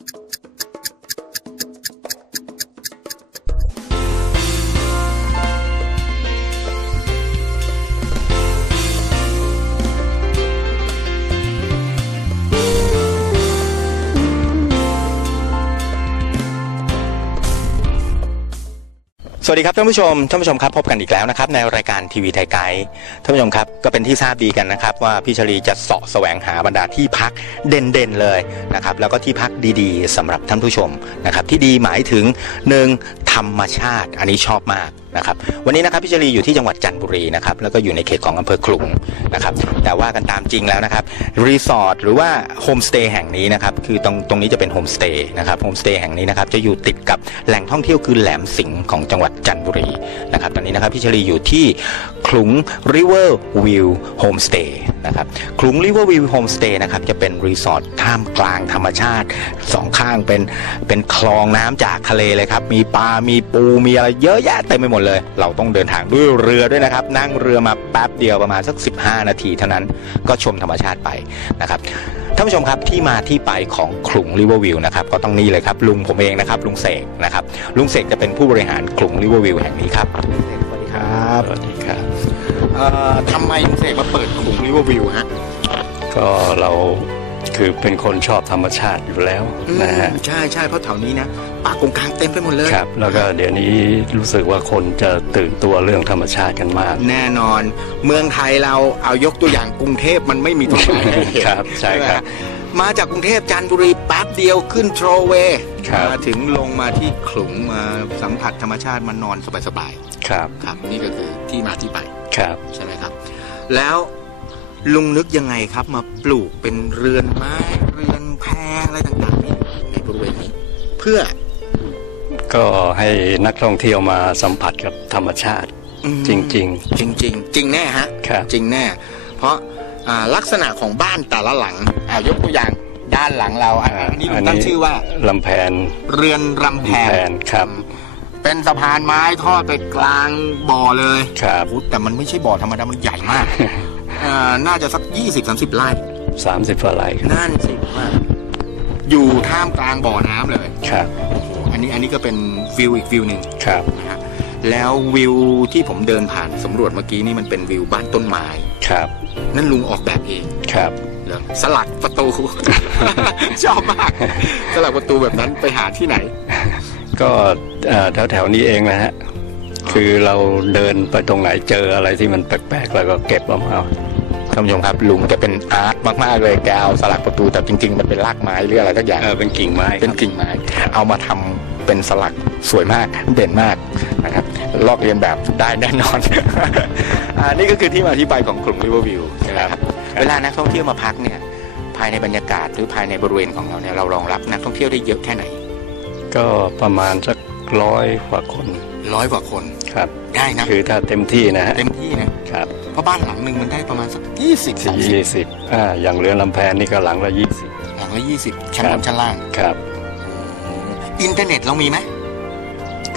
ส วัสดีครับท่านผู้ชมท่านผู้ชมครับพบกันอีกแล้วนะครับในรายการทีวีไทยไกด์ท่านผู้ชมครับก็เป็นที่ทราบดีกันนะครับ ว่าพี่ชลีจะเสาะแสวงหาบรรดาที่พักเด่นๆเลยนะครับแล้วก็ที่พักดีๆสำหรับท่านผู้ชมนะครับที่ดีหมายถึงหนึ่งธรรมชาติ อันนี้ชอบมาก นะครับวันนี้นะครับพี่ชลีอยู่ที่จังหวัดจันทบุรีนะครับแล้วก็อยู่ในเขตของอำเภอขลุงนะครับแต่ว่ากันตามจริงแล้วนะครับรีสอร์ทหรือว่าโฮมสเตย์แห่งนี้นะครับคือตรงตรงนี้จะเป็นโฮมสเตย์นะครับโฮมสเตย์แห่งนี้นะครับจะอยู่ติดกับแหล่งท่องเที่ยวคือแหลมสิงห์ของจังหวัดจันทบุรีนะครับตอนนี้นะครับพี่ชลีอยู่ที่ขลุงริเวอร์วิวโฮมสเตย์นะครับขลุง River View Homestay นะครับจะเป็นรีสอร์ทท่ามกลางธรรมชาติสองข้างเป็นเป็นคลองน้ำจากทะเลเลยครับ มีปลา มีปูมีอะไรเยอะแยะเต็มไปหมดเลย เราต้องเดินทางด้วยเรือด้วยนะครับ นั่งเรือมาแป๊บเดียวประมาณสัก 15 นาทีเท่านั้นก็ชมธรรมชาติไปนะครับท่านผู้ชมครับที่มาที่ไปของขลุง River View นะครับก็ต้องนี่เลยครับลุงผมเองนะครับลุงเสกนะครับลุงเสกจะเป็นผู้บริหารขลุง River View แห่งนี้ครับสวัสดีครับ ไมลุงเสกมาเปิดขลุง River View ฮะ ก็เราคือเป็นคนชอบธรรมชาติอยู่แล้วนะฮะใช่ใช่เพราะแถวนี้นะป่ากงกลางเต็มไปหมดเลยครับ แล้วก็เดี๋ยวนี้รู้สึกว่าคนจะตื่นตัวเรื่องธรรมชาติกันมาก แน่นอน เมืองไทยเราเอายกตัวอย่างกรุงเทพมันไม่มีตรงไหนให้เห็นครับใช่ครับไหมมาจากกรุงเทพจันทบุรีแป๊บเดียวขึ้นโทรเวย์ครับมาถึงลงมาที่ขลุงมาสัมผัสธรรมชาติมานอนสบายครับๆครับ นี่ก็คือที่มาที่ไปครับใช่ไหมครับ แล้วลุงนึกยังไงครับ มาปลูกเป็นเรือนไม้เรือนแพอะไรต่างๆนี่ในบริเวณนี้ เพื่อ ก็ให้นักท่องเที่ยวมาสัมผัสกับธรรมชาติอืมจริง จริงจริงจริงแน่ฮะๆครับจริงแน่ เพราะอ่าลักษณะของบ้านแต่ละหลังอ่ายกตัวอย่างด้านหลังเราอะอันนี้ลุงตั้งชื่อว่าลำแพนเรือนรำแพแพนนครับ เป็นสะพานไม้ทอดไปกลางบ่อเลยครับโอ้โหแต่มันไม่ใช่บ่อธรรมดา มันใหญ่มากอ่าน่าจะสัก20-30ไร่ สามสิบกว่าไร่ครับนั่นสิว่าอยู่ท่ามกลางบ่อน้ำเลย ครับโอ้โหอันนี้อันนี้ก็เป็นวิวอีกวิวหนึ่งครับนะฮะแล้ววิวที่ผมเดินผ่านสำรวจเมื่อกี้นี่มันเป็นวิวบ้านต้นไม้ ครับนั่นลุงออกแบบเองครับเหรอสลักประตู ชอบมาก สลักประตูแบบนั้นไปหาที่ไหน ก็แถวแถวๆนี้เองนะฮะ คือเราเดินไปตรงไหนเจออะไรที่มันแปลกๆเราก็เก็บเอามาท่านผู้ชมครับลุงแกเป็นอาร์ตมากๆเลยแกเอาสลักประตูแต่จริง ๆ มันเป็นรากไม้หรืออะไรสักอย่างเออเป็นกิ่งไม้เป็นกิ่งไม้ เอามาทำเป็นสลักสวยมากเด่นมากนะครับลอกเรียนแบบได้แน่นอนอ่านี่ก็คือที่มาที่ไปของกลุ่ม River View ใช่ไหมครับเวลานักท่องเที่ยวมาพักเนี่ยภายในบรรยากาศหรือภายในบริเวณของเราเนี่ยเรารองรับนักท่องเที่ยวได้เยอะแค่ไหน ก็ประมาณสักร้อยกว่าคนร้อยกว่าคนครับ ได้นะคือถ้าเต็มที่นะฮะเต็มที่นะครับเพราะบ้านหลังหนึ่งมันได้ประมาณสักยี่สิบสามสิบยี่สิบอ่าอย่างเรือนลำแพนนี่ก็หลังละยี่สิบหลังละยี่สิบชั้นบนชั้นล่างครับอินเทอร์เน็ตเรามีไหม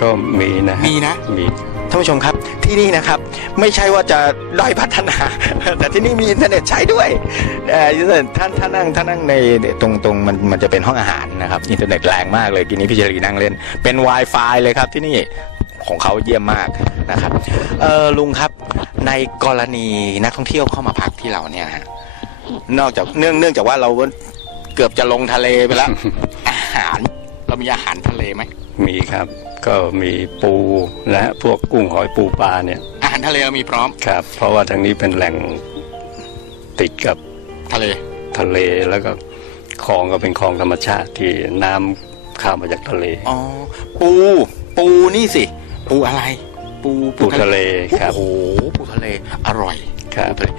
ก็มีนะฮะมีนะมีท่านผู้ชมครับที่นี่นะครับ ไม่ใช่ว่าจะด้อยพัฒนา แต่ที่นี่มีอินเทอร์เน็ตใช้ด้วยเอ่ออินเทอร์เน็ตท่านท่านนั่งท่านนั่งในตรงตรงมันมันจะเป็นห้องอาหารนะครับอินเทอร์เน็ตแรงมากเลยทีนี้พี่เจรีนั่งเล่น เป็น Wi-Fi เลยครับที่นี่ของเขาเยี่ยมมากนะครับเออลุงครับในกรณีนักท่องเที่ยวเข้ามาพักที่เราเนี่ยฮะนอกจากเนื่องเนื่องจากว่าเราเกือบจะลงทะเลไปแล้วอาหารเรามีอาหารทะเลไหมมีครับ ก็มีปูและพวกกุ้งหอยปูปลาเนี่ยอาหาร ทะเลเรามีพร้อม ครับ เพราะว่าทางนี้เป็นแหล่งติดกับทะเลทะเลแล้วก็คลองก็เป็นคลองธรรมชาติที่น้ำข้ามมาจากทะเล อ๋อปูปูนี่สิ ปูอะไร ปูปูทะเลครับ โอ้โหปูทะเลอร่อย ครับปูทะเล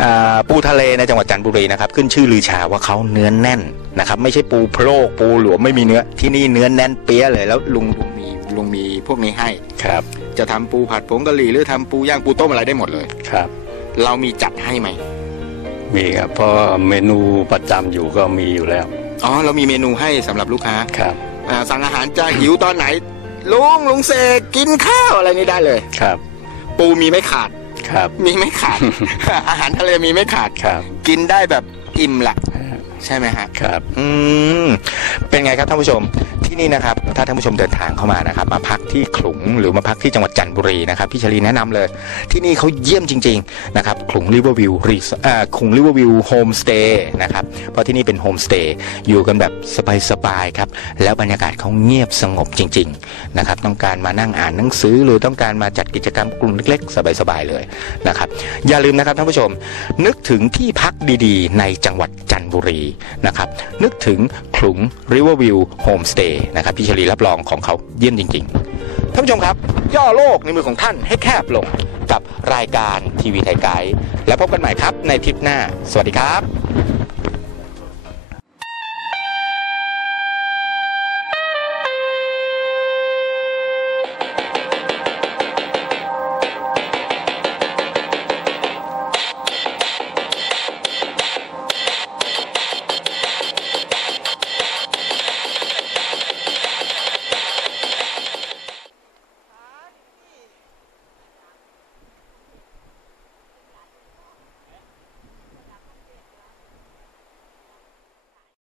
อ่าปูทะเลในจังหวัดจันทบุรีนะครับขึ้นชื่อลือชาว่าเขาเนื้อแน่นนะครับ ไม่ใช่ปูโพรกปูหลวมไม่มีเนื้อที่นี่เนื้อแน่นเปี้ยเลยแล้วลุงลุงมี ลุงมีพวกนี้ให้ครับ จะทำปูผัดผงกะหรี่หรือทำปูย่างปูต้มอะไรได้หมดเลยครับ เรามีจัดให้ไหมมีครับเพราะเมนูประจำอยู่ก็มีอยู่แล้วอ๋อเรามีเมนูให้สำหรับลูกค้าครับอ่าสั่งอาหารจะหิวตอนไหนลุงลุงเสกกินข้าวอะไรนี่ได้เลยครับ ปูมีไม่ขาดครับ มีไม่ขาด อาหารทะเลมีไม่ขาดครับ กินได้แบบอิ่มแหละใช่ไหมฮะครับ อืมเป็นไงครับท่านผู้ชม ที่นี่นะครับ ถ้าท่านผู้ชมเดินทางเข้ามานะครับ มาพักที่ขลุงหรือมาพักที่จังหวัดจันทบุรีนะครับพี่ชลีแนะนำเลย ที่นี่เขาเยี่ยมจริง ๆ นะครับขลุงริเวอร์วิวรีอ่าขลุงริเวอร์วิวโฮมสเตย์นะครับเพราะที่นี่เป็นโฮมสเตย์อยู่กันแบบสบายๆครับ แล้วบรรยากาศเขาเงียบสงบจริง ๆ นะครับ ต้องการมานั่งอ่านหนังสือหรือต้องการมาจัดกิจกรรมกลุ่มเล็ก ๆ สบายๆเลยนะครับ อย่าลืมนะครับท่านผู้ชม นึกถึงที่พักดีๆ ในจังหวัดจ บุรีนะครับนึกถึงขลุง Riverview Homestay นะครับพี่ชลีรับรองของเขาเยี่ยมจริง ๆ ท่านผู้ชมครับ ย่อโลกในมือของท่านให้แคบลงกับรายการทีวีไทยไกด์แล้วพบกันใหม่ครับในทริปหน้า สวัสดีครับ